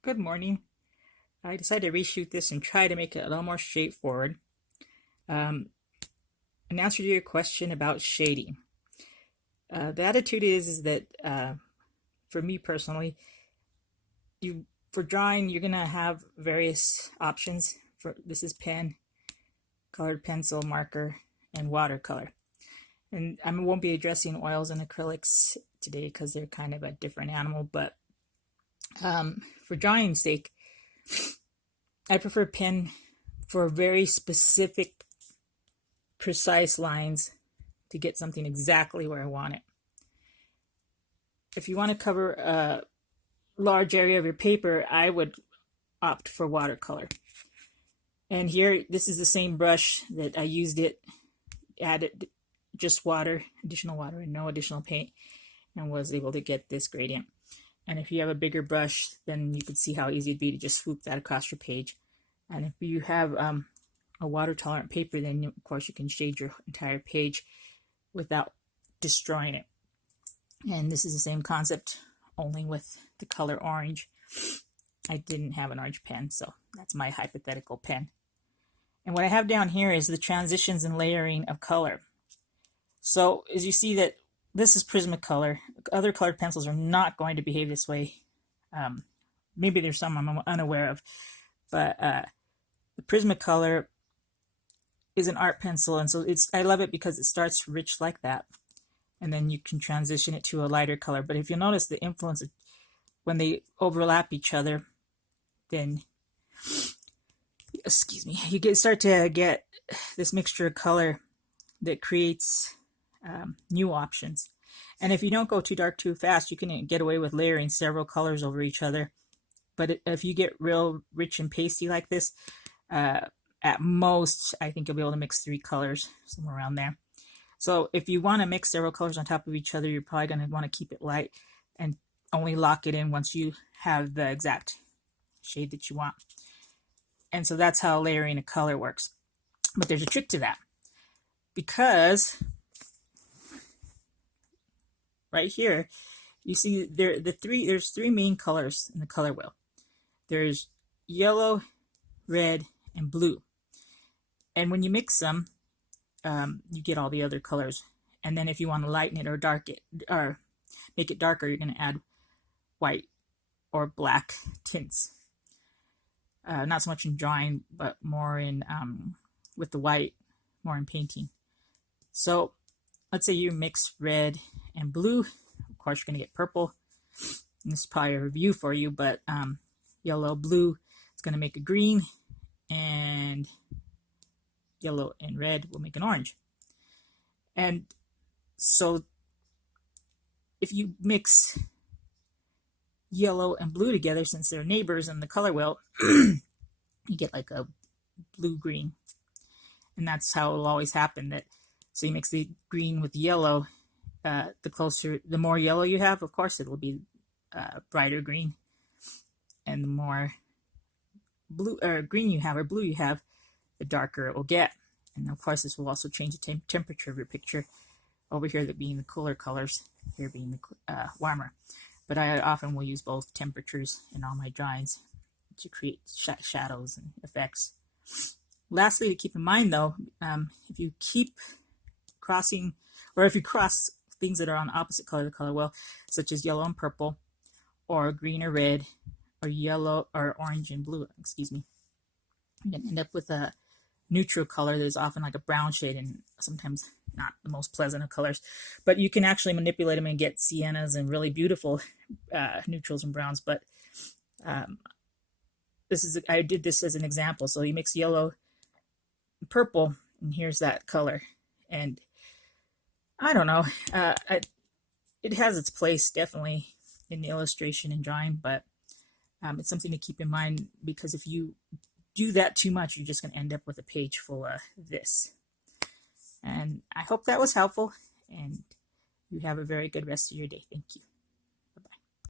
Good morning. I decided to reshoot this and try to make it a little more straightforward. Um, in answer to your question about shading, the attitude is that for me personally, you for drawing you're gonna have various options. For this is pen, colored pencil, marker, and watercolor. And I won't be addressing oils and acrylics today because they're kind of a different animal. But for drawing's sake, I prefer pen for very specific, precise lines to get something exactly where I want it. If you want to cover a large area of your paper, I would opt for watercolor. And here, this is the same brush that I used it, added just water, additional water, and no additional paint, and was able to get this gradient. And if you have a bigger brush, then you can see how easy it'd be to just swoop that across your page. And if you have a water tolerant paper, then of course you can shade your entire page without destroying it. And this is the same concept, only with the color orange. I didn't have an orange pen, so that's my hypothetical pen. And what I have down here is the transitions and layering of color. So as you see that this is Prismacolor. Other colored pencils are not going to behave this way. Maybe there's some I'm unaware of, but the Prismacolor is an art pencil, and so I love it because it starts rich like that, and then you can transition it to a lighter color. But if you'll notice the influence when they overlap each other, then you start to get this mixture of color that creates new options. And if you don't go too dark too fast, you can get away with layering several colors over each other. But if you get real rich and pasty like this, at most, I think you'll be able to mix 3 colors, somewhere around there. So if you want to mix several colors on top of each other, you're probably going to want to keep it light and only lock it in once you have the exact shade that you want. And so that's how layering a color works. But there's a trick to that, because right here you see there's 3 main colors in the color wheel. There's yellow, red, and blue. And when you mix them, you get all the other colors. And then if you want to lighten it or darken it or make it darker, you're going to add white or black tints. Not so much in drawing, but more in with the white, more in painting. So let's say you mix red and blue. Of course, you're going to get purple. And this is probably a review for you, but yellow, blue is going to make a green, and yellow and red will make an orange. And so if you mix yellow and blue together, since they're neighbors in the color wheel, you get like a blue-green. And that's how it'll always happen. So you mix the green with the yellow, the more yellow you have, of course, it will be brighter green. And the more blue or green you have or blue you have, the darker it will get. And of course, this will also change the temperature of your picture. Over here, that being the cooler colors, here being the warmer. But I often will use both temperatures in all my drawings to create shadows and effects. Lastly, to keep in mind though, if you keep crossing, or if you cross things that are on opposite color of the color wheel, such as yellow and purple, or green or red, or yellow or orange and blue, you're going to end up with a neutral color that is often like a brown shade, and sometimes not the most pleasant of colors. But you can actually manipulate them and get siennas and really beautiful neutrals and browns. But I did this as an example. So you mix yellow and purple, and here's that color. And I don't know, it has its place definitely in the illustration and drawing, but it's something to keep in mind, because if you do that too much, you're just going to end up with a page full of this. And I hope that was helpful, and you have a very good rest of your day. Thank you.